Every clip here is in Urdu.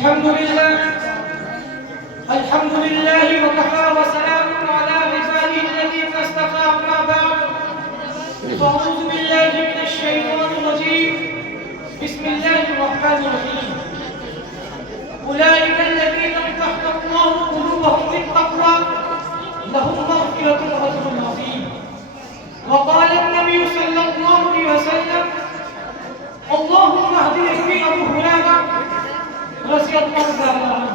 الحمد لله وكفى وسلام على عباده الذين اصطفى أما بعد فأعوذ بالله من الشيطان الرجيم بسم الله الرحمن الرحيم أولئك الذين امتحن الله قلوبهم بالتقوى لهم مغفرة وأجر عظيم وقال النبي صلى الله عليه وسلم اللهم اهدنا في أبو هريرة رضي الله تعالى عنه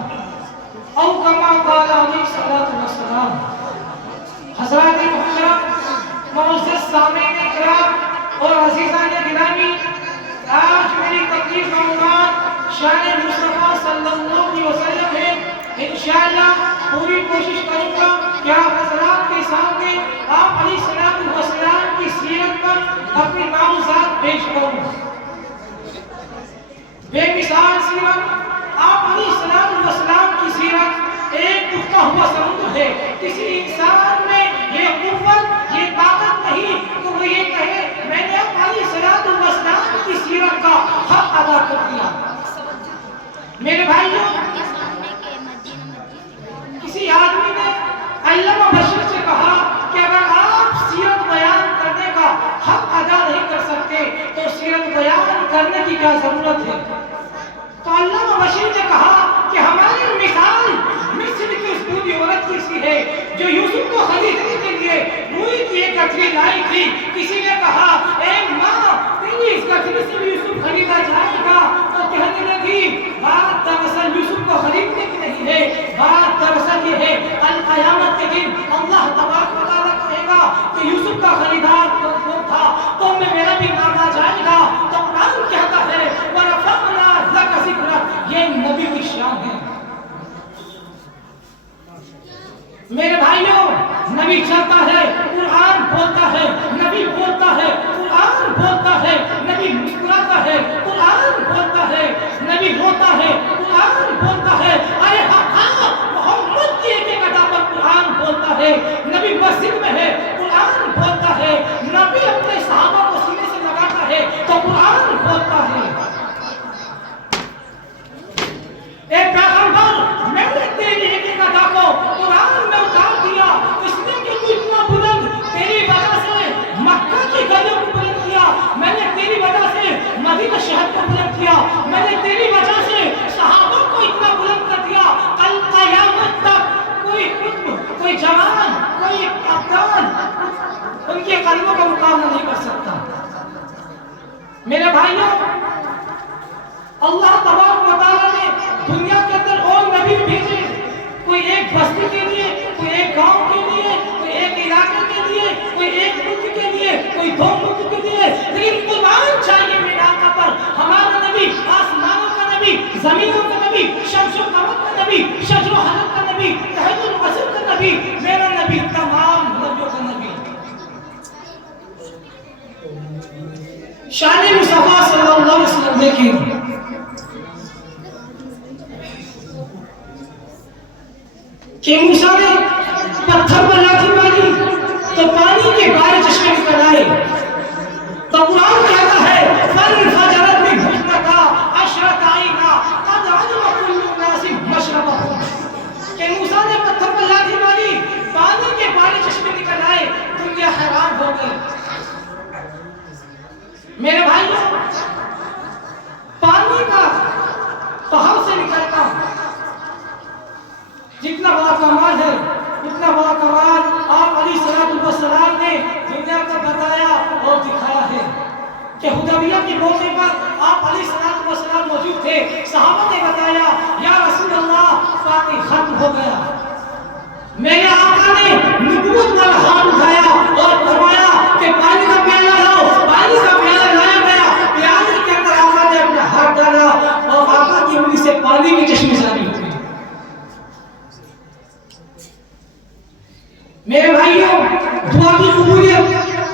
او كما قال علیہ الصلوۃ والسلام. حضرات محترم معزز سامعین کرام اور عزیزان گرامی، آج میری تقریر کا عنوان شان مصطفیٰ صلی اللہ علیہ وسلم ہے. انشاءاللہ پوری کوشش کروں گا کہ آپ حضرات کے سامنے آپ علیہ السلام کی سیرت پر اپنی معلومات پیش کروں. بے مثال سیرت آپ علیہ السلام کی سیرت ایک اٹھتا ہوا سمندر ہے. کسی انسان میں یہ قوت یہ طاقت نہیں کہ وہ یہ کہے میں نے آپ علیہ السلام کی سیرت کا حق ادا کر دیا. میرے بھائیوں، کسی آدمی نے علامہ بشیر سے کہا کہ اگر آپ سیرت بیان کرنے کا حق ادا نہیں کر سکتے تو سیرت بیان کرنے کی کیا ضرورت ہے؟ تو علامہ بشیر نے کہا کہ ہماری مثال مصر کی اس بوڑھی عورت کی سی ہے جو یوسف کو خریدنے کے لیے روئی کی ایک گٹھلی لائی تھی. کسی نے کہا اے ماں تیری اس گٹھلی سے یوسف خریدا جائے گا؟ تو کہنے لگی بات دراصل یوسف کو خریدنے کی نہیں ہے، بات دراصل یہ ہے القیامت کے دن اللہ تبارک و تعالیٰ کہے گا کہ یوسف کا خریدار کون تھا، تو میں میرا بھی نام آ جائے گا. تو قرآن کہتا ہے وَرَفَعْنَا لَكَ ذِكْرَكَ، یہ نبی کی شان ہے. میرے بھائیوں، نبی چلتا ہے قرآن بولتا ہے، نبی بولتا ہے قرآن بولتا ہے، نبی مسکراتا ہے قرآن بولتا ہے، نبی روتا ہے قرآن بولتا ہے. ارے ہاں محمد کی ایک ایک ادا پر قرآن بولتا ہے. نبی مسجد میں ہے قرآن بولتا ہے، نبی اپنے صحابہ کو سینے سے لگاتا ہے تو قرآن بولتا ہے. اے پیغمبر میں نے تیری ایک ایک ادا کو قرآن میں اتار دیا، اس نے کہ تو اتنا بلند تیری وجہ سے مکہ کی گلیوں کو بلند کیا، میں نے تیری وجہ سے مدینہ شہر کو بلند کیا، میں نے تیری وجہ سے صحابہ کو اتنا بلند کر دیا. کل قیامت تک کوئی قطب، کوئی جوان، کوئی افغان ان کے قلبوں کا مقابلہ نہیں کر سکتا. میرے بھائیوں، اللہ تبارک و تعالیٰ نے دنیا کے اندر اور نبی بھیجے، کوئی ایک بستی کے لیے، کوئی ایک گاؤں کے لیے، کوئی ایک علاقے کے لیے، کوئی ایک ملک کے لیے، کوئی دو ملک کے لیے، لیکن قرآن چاہیے میرے آقا پر. ہمارا نبی آسمانوں کا نبی، زمینوں کا نبی، شمس و قمر کا نبی، شجر و حجر کا نبی، تحت العصر کا نبی، میرا نبی تمام نبیوں کا نبی. شان مصطفیٰ صلی اللہ علیہ وسلم دیکھیں کہ موسیٰ نے پتھر پر لاٹھی ماری تو پانی کے بارے چشمے نکل آئے. تو قرآن کہتا ہے فَانْفَجَرَتْ مِنْهُ اثْنَتَا عَشْرَةَ عَيْنًا قَدْ عَلِمَ كُلُّ أُنَاسٍ مَشْرَبَهُمْ، کہ موسیٰ نے پتھر پر لاٹھی ماری، پانی کے بارے چشمے نکل آئے. دنیا حیران ہو گئی. میرے بھائیوں، پانی کا پہاڑ سے نکلتا جتنا بڑا کمال ہے، اتنا بڑا کمال آپ علیہ السلام نے دنیا کو بتایا اور دکھایا ہے کہ حدیبیہ کے موقع پر آپ علیہ السلام موجود تھے. صحابہ نے بتایا یا رسول اللہ پانی ختم ہو گیا. میرے آقا نے نبوت والا ہاتھ اٹھایا اور فرمایا کہ پانی کا پیالہ لاؤ. پانی کا پیالہ لایا گیا، پیالے کے اندر آقا نے اپنا ہاتھ ڈالا اور آقا کی انگلی سے پانی کی چشمے جاری ہو گئی. میرے بھائیوں، دعا کی قبولیت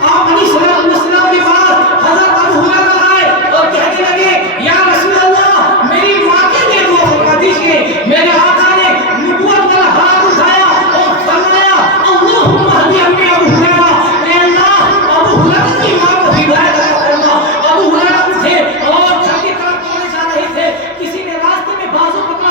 آپ علیہ السلام کے پاس حضرت ابو ہریرہ آئے اور کہنے لگے یا رسول اللہ میری ماں کے لیے دعا فرما دیجیے. میرے آقا نے نبوت والا ہاتھ اٹھایا اور فرمایا اللہم اہدی امی ابو ہریرہ، اے اللہ ابو ہریرہ کی ماں کو ہدایت عطا فرما. ابو ہریرہ تھے اور گھر کی طرف دوڑے جا رہے تھے. کسی نے راستے میں بازو پکڑا